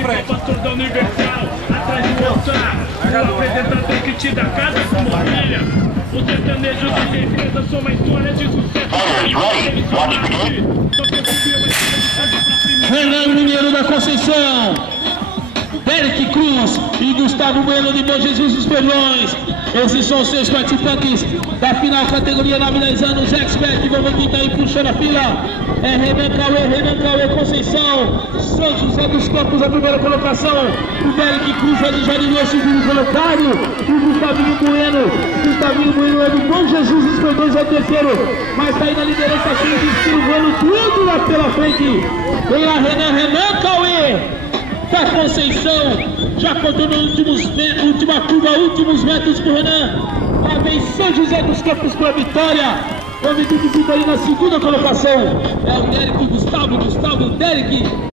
pra frente. Pastor da Universal, atrás de você, o apresentador que te dá casa como filha. O sertanejo da minha empresa, sou uma história de sucesso. Renan Mineiro da Conceição, Derek Cruz e Gustavo Bueno de Bom Jesus dos Perdões. Esses são os seus participantes da final categoria 9-10 anos, Expert. Vamos aqui, tá aí puxando a fila. É Renan Cauê, Conceição, São José dos Campos, a primeira colocação. O Derek Cruz é de Jardim, o segundo colocado. E o Gustavinho Bueno é do Bom Jesus dos Perdões, é o terceiro. Mas tá aí na liderança, cheio de escrevendo tudo lá pela frente. Vem lá Renan Cauê da Conceição, já contando última curva, últimos metros pro Renan. Lá vem São José dos Campos com a vitória. O Vitor que fica aí na segunda colocação é o Derek, Gustavo, Derek.